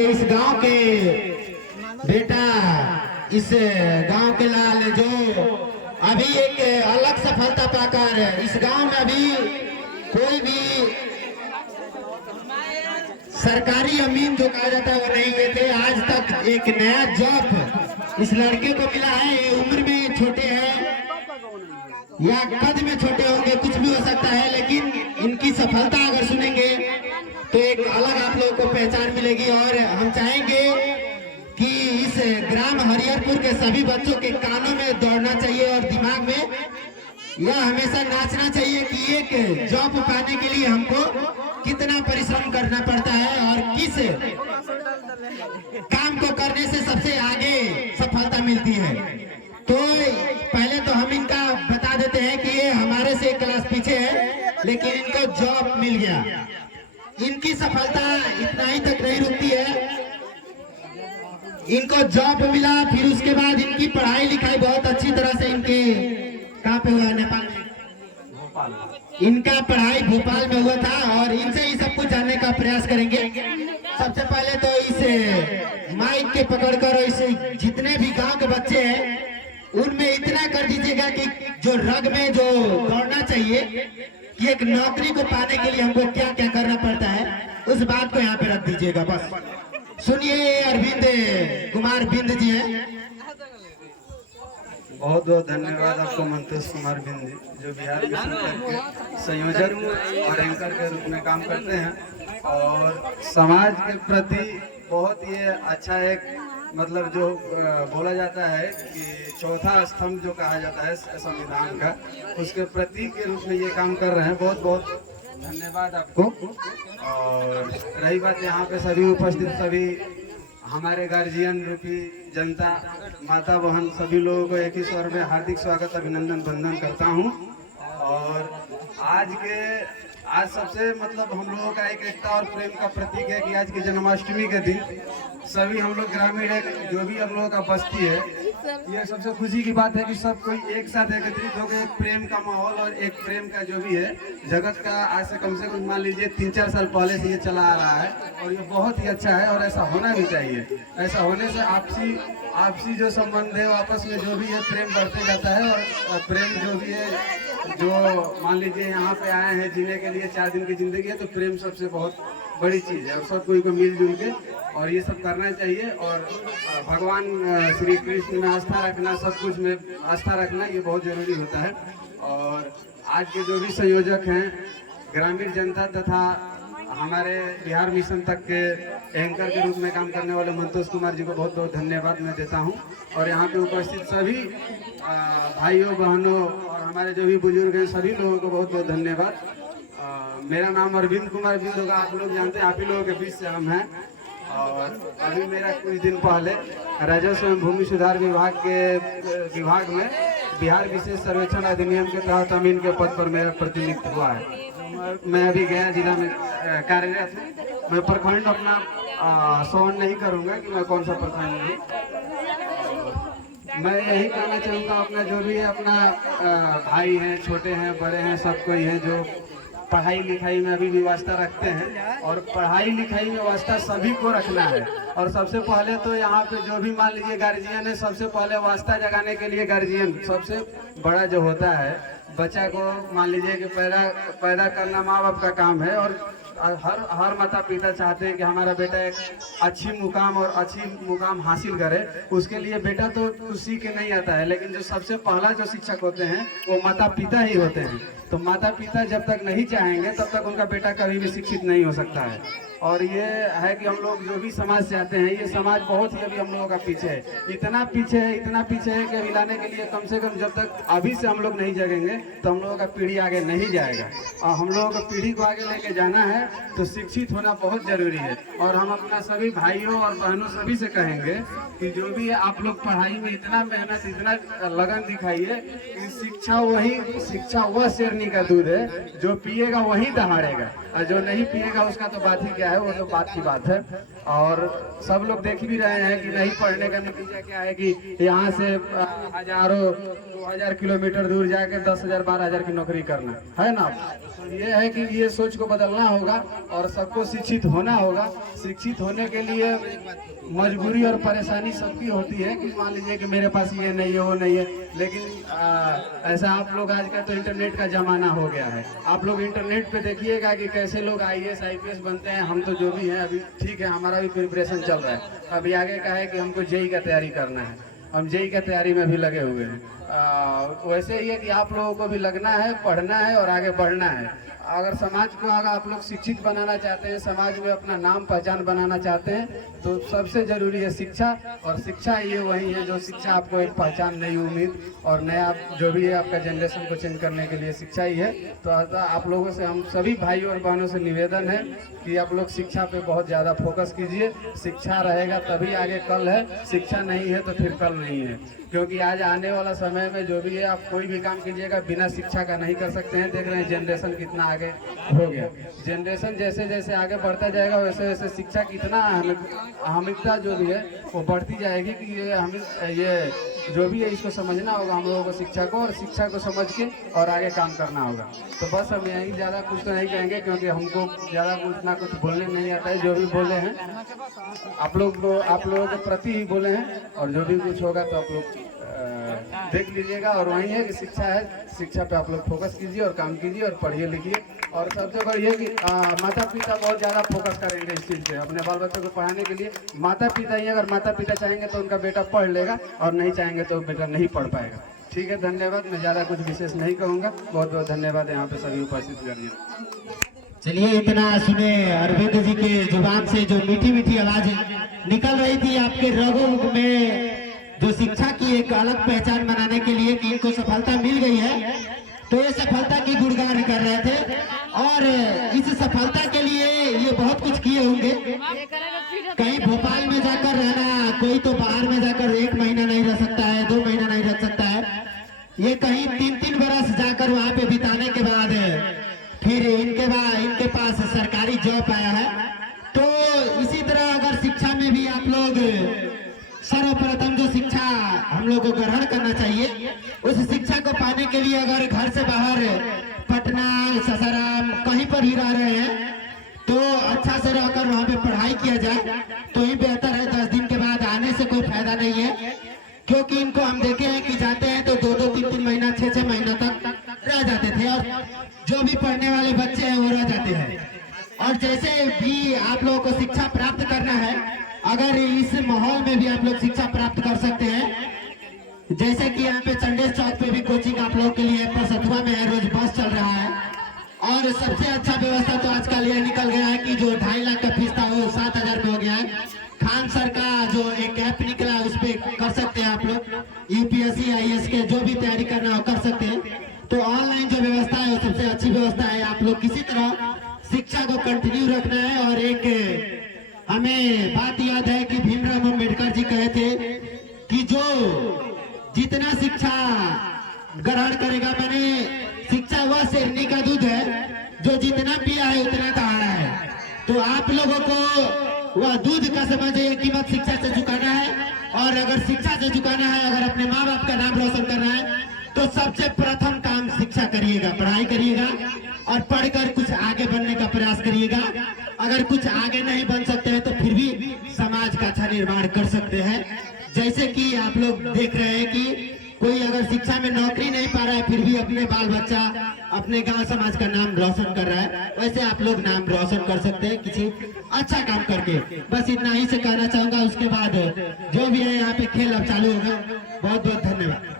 इस गांव के बेटा, इस गांव के लाल जो अभी एक अलग सफलता पाकर इस गांव में अभी कोई भी सरकारी अमीन जो कहा जाता है वो नहीं हुए थे। आज तक एक नया जॉब इस लड़के को मिला है। ये उम्र में छोटे हैं या कद में छोटे होंगे, कुछ भी हो सकता है, लेकिन इनकी सफलता अगर सुनेंगे तो एक अलग आप लोगों को पहचान मिलेगी। और हम चाहेंगे कि इस ग्राम हरिहरपुर के सभी बच्चों के कानों में दौड़ना चाहिए और दिमाग में यह हमेशा नाचना चाहिए कि एक जॉब पाने के लिए हमको कितना परिश्रम करना पड़ता है और किस काम को करने से सबसे आगे सफलता मिलती है। तो पहले तो हम इनका बता देते हैं कि ये हमारे से क्लास पीछे है, लेकिन इनको जॉब मिल गया। इनकी सफलता इतना ही तक नहीं रुकती है, इनको जॉब मिला, फिर उसके बाद इनकी पढ़ाई लिखाई बहुत अच्छी तरह से इनके कहाँ पे हुआ, नेपाल में, इनका पढ़ाई भोपाल में हुआ था। और इनसे ही सब कुछ जानने का प्रयास करेंगे। सबसे पहले तो इस माइक के पकड़कर इस जितने भी गांव के बच्चे हैं उनमें इतना कर दीजिएगा कि जो रग में जो दौड़ना चाहिए कि एक नौकरी को पाने के लिए हमको क्या क्या करना पड़ता है, उस बात को यहाँ पे रख दीजिएगा। बस सुनिए, अरविंद कुमार बिंद जी हैं। बहुत बहुत धन्यवाद आपको मंतोष कुमार बिंद जी, जो बिहार के संयोजक और एंकर के रूप में काम करते हैं और समाज के प्रति बहुत ये अच्छा एक मतलब जो बोला जाता है कि चौथा स्तंभ जो कहा जाता है संविधान का, उसके प्रतीक के रूप में ये काम कर रहे हैं। बहुत बहुत धन्यवाद आपको। और रही बात यहाँ पे सभी उपस्थित सभी हमारे गार्जियन रूपी जनता, माता बहन, सभी लोगों को एक ही स्वर में हार्दिक स्वागत, अभिनंदन, वंदन करता हूँ। और आज सबसे मतलब हम लोगों का एक एकता और प्रेम का प्रतीक है कि आज की जन्माष्टमी के दिन सभी हम लोग ग्रामीण जो भी हम लोगों का बस्ती है, ये सबसे खुशी की बात है कि सब कोई एक साथ एकत्रित होकर एक प्रेम का माहौल और एक प्रेम का जो भी है जगत का आज से कम मान लीजिए 3-4 साल पहले से ये चला आ रहा है और ये बहुत ही अच्छा है और ऐसा होना भी चाहिए। ऐसा होने से आपसी जो संबंध है आपस में जो भी है प्रेम बढ़ते जाता है। और प्रेम जो भी है, जो मान लीजिए यहाँ पे आए हैं जीने के लिए 4 दिन की जिंदगी है, तो प्रेम सबसे बहुत बड़ी चीज़ है और सब कोई को मिलजुल के और ये सब करना चाहिए। और भगवान श्री कृष्ण में आस्था रखना, सब कुछ में आस्था रखना, ये बहुत जरूरी होता है। और आज के जो भी संयोजक हैं, ग्रामीण जनता तथा हमारे बिहार मिशन तक के एंकर के रूप में काम करने वाले मंतोष कुमार जी को बहुत बहुत धन्यवाद मैं देता हूं। और यहाँ पे उपस्थित सभी भाइयों बहनों और हमारे जो भी बुजुर्ग हैं सभी लोगों को बहुत बहुत धन्यवाद। मेरा नाम अरविंद कुमार बिंद होगा, आप लोग जानते हैं, आप ही लोगों के बीच से हम हैं। और अभी मेरा कुछ दिन पहले राजस्व एवं भूमि सुधार विभाग में बिहार विशेष सर्वेक्षण अधिनियम के तहत अमीन के पद पर मेरा प्रतिनियुक्त हुआ है। मैं अभी गया जिला में कार्यरत हूँ। मैं प्रखंड अपना शोन नहीं करूँगा कि मैं कौन सा प्रखंड हूँ। मैं यही कहना चाहूँगा, अपना जो भी अपना भाई हैं, छोटे हैं, बड़े हैं, सब कोई है जो पढ़ाई लिखाई में अभी भी वास्ता रखते हैं और पढ़ाई लिखाई में वास्ता सभी को रखना है। और सबसे पहले तो यहाँ पे जो भी मान लीजिए गार्जियन है, सबसे पहले वास्ता जगाने के लिए गार्जियन सबसे बड़ा जो होता है, बच्चा को मान लीजिए कि पैदा करना माँ बाप का काम है। और हर माता पिता चाहते हैं कि हमारा बेटा एक अच्छी मुकाम हासिल करे। उसके लिए बेटा तो कुछ सीख के नहीं आता है, लेकिन जो सबसे पहला जो शिक्षक होते हैं वो माता पिता ही होते हैं। तो माता पिता जब तक नहीं चाहेंगे तब तक उनका बेटा कभी भी शिक्षित नहीं हो सकता है। और ये है कि हम लोग जो भी समाज से आते हैं, ये समाज बहुत ही अभी हम लोगों का पीछे है, इतना पीछे है कि अभी लाने के लिए कम से कम जब तक अभी से हम लोग नहीं जगेंगे तो हम लोगों का पीढ़ी आगे नहीं जाएगा। और हम लोगों को पीढ़ी को आगे लेके जाना है तो शिक्षित होना बहुत जरूरी है। और हम अपना सभी भाइयों और बहनों सभी से कहेंगे कि जो भी है आप लोग पढ़ाई में इतना मेहनत, इतना लगन दिखाइए कि शिक्षा वह शेरनी का दूध है, जो पिएगा वही दहाड़ेगा और जो नहीं पिएगा उसका तो बात ही क्या है वो तो बात की बात है। और सब लोग देख भी रहे हैं कि नहीं पढ़ने का नतीजा क्या है कि यहाँ से हजारों 2000 किलोमीटर दूर जाके 10,000 12,000 की नौकरी करना है ना। तो ये है कि ये सोच को बदलना होगा और सबको शिक्षित होना होगा। शिक्षित होने के लिए मजबूरी और परेशानी सबकी होती है कि मान लीजिए कि मेरे पास ये नहीं है वो नहीं है, लेकिन ऐसा आप लोग आज का तो इंटरनेट का जमाना हो गया है। आप लोग इंटरनेट पे देखिएगा कि कैसे लोग IAS IPS बनते हैं। हम तो जो भी हैं अभी ठीक है, हमारा भी प्रिपरेशन चल रहा है। अभी आगे का है कि हमको JEE का तैयारी करना है, हम JEE का तैयारी में भी लगे हुए हैं। वैसे ही है कि आप लोगों को भी लगना है, पढ़ना है और आगे बढ़ना है। अगर समाज को अगर आप लोग शिक्षित बनाना चाहते हैं, समाज में अपना नाम पहचान बनाना चाहते हैं, तो सबसे जरूरी है शिक्षा। और शिक्षा ये वही है जो शिक्षा आपको एक पहचान, नई उम्मीद और नया जो भी है आपका जनरेशन को चेंज करने के लिए शिक्षा ही है। तो आप लोगों से, हम सभी भाइयों और बहनों से निवेदन है कि आप लोग शिक्षा पे बहुत ज़्यादा फोकस कीजिए। शिक्षा रहेगा तभी आगे कल है, शिक्षा नहीं है तो फिर कल नहीं है। क्योंकि आज आने वाला समय में जो भी है आप कोई भी काम कीजिएगा बिना शिक्षा का नहीं कर सकते हैं। देख रहे हैं जनरेशन कितना आगे हो गया। जनरेशन जैसे जैसे आगे बढ़ता जाएगा वैसे वैसे शिक्षा की इतना अहमियता जो भी है वो बढ़ती जाएगी कि ये जो भी है इसको समझना होगा हम लोगों को, शिक्षा को, और शिक्षा को समझ के और आगे काम करना होगा। तो बस हम यही, ज़्यादा कुछ तो नहीं कहेंगे क्योंकि हमको ज़्यादा कुछ बोलने नहीं आता है। जो भी बोले हैं आप लोगों के प्रति ही बोले हैं, और जो भी कुछ होगा तो आप लोग देख लीजिएगा। और वही है कि शिक्षा है, शिक्षा पे आप लोग फोकस कीजिए और काम कीजिए और पढ़िए लिखिए। और सबसे बड़ी ये कि माता पिता बहुत ज़्यादा फोकस करेंगे इस चीज़ पे, अपने बाल बच्चों को पढ़ाने के लिए। माता पिता ही, अगर माता पिता चाहेंगे तो उनका बेटा पढ़ लेगा और नहीं चाहेंगे तो बेटा नहीं पढ़ पाएगा। ठीक है, धन्यवाद। मैं ज़्यादा कुछ विशेष नहीं कहूँगा। बहुत बहुत धन्यवाद यहाँ पे सभी उपस्थित करने। चलिए, इतना सुने अरविंद जी के जुबान से जो मीठी मीठी आवाज निकल रही थी आपके रगों में, जो शिक्षा की एक अलग पहचान बनाने के लिए कि इनको सफलता मिल गई है, तो ये सफलता की गुणगान कर रहे थे। और इस सफलता के लिए ये बहुत कुछ किए होंगे। कहीं भोपाल में जाकर रहना, कोई तो बाहर में जाकर 1 महीना नहीं रह सकता है, 2 महीना नहीं रह सकता है। ये कहीं 3-3 बरस जाकर वहां पे बिताने के बाद फिर इनके पास सरकारी जॉब आया है। तो इसी तरह अगर शिक्षा में भी आप लोग सर्वप्रथम जो शिक्षा हम लोग को ग्रहण करना चाहिए, उस शिक्षा को पाने के लिए अगर घर से बाहर पटना, सासाराम कहीं पर ही रह रहे हैं तो अच्छा से रहकर वहाँ पे पढ़ाई किया जाए तो ही बेहतर है। 10 दिन के बाद आने से कोई फायदा नहीं है, क्योंकि इनको हम देखे हैं कि जाते हैं तो 2-2, 3-3 महीना, 6-6 महीना तक रह जाते थे। और जो भी पढ़ने वाले बच्चे हैं वो रह जाते हैं। और जैसे भी आप लोगों को शिक्षा प्राप्त करना है, अगर इस माहौल में भी आप लोग शिक्षा प्राप्त कर सकते हैं, जैसे कि यहाँ पे चंडेल चौक पे भी कोचिंग आप लोग के लिए परसतुआ में है, रोज बस चल रहा है। और सबसे अच्छा व्यवस्था तो आजकल यह निकल गया है कि जो 2.5 लाख का फीस था वो 7,000 में हो गया है। खान सर का जो एक ऐप निकला है उस पर कर सकते हैं आप लोग, UPSC IAS के जो भी तैयारी करना हो कर सकते हैं। तो ऑनलाइन जो व्यवस्था है वो सबसे अच्छी व्यवस्था है। आप लोग किसी तरह शिक्षा को कंटिन्यू रखना है। और एक हमें बात याद है कि भीमराव अम्बेडकर जी कहे थे कि जो जितना शिक्षा ग्रहण करेगा, मैंने शिक्षा वह शेरनी का दूध है जो जितना पिया है उतना दहाड़ा है। तो आप लोगों को वह दूध का समझिए कीमत शिक्षा से चुकाना है। और अगर शिक्षा से चुकाना है, अगर अपने माँ बाप का नाम रोशन करना है, तो सबसे प्रथम काम शिक्षा करिएगा, पढ़ाई करिएगा और पढ़कर कुछ आगे बनने का प्रयास करिएगा। अगर कुछ आगे नहीं बन सकते हैं तो फिर भी समाज का अच्छा निर्माण कर सकते हैं। जैसे कि आप लोग देख रहे हैं कि कोई अगर शिक्षा में नौकरी नहीं पा रहा है फिर भी अपने बाल बच्चा, अपने गांव समाज का नाम रोशन कर रहा है, वैसे आप लोग नाम रोशन कर सकते हैं किसी अच्छा काम करके। बस इतना ही से कहना चाहूंगा। उसके बाद जो भी है यहाँ पे खेल अब चालू होगा। बहुत बहुत धन्यवाद।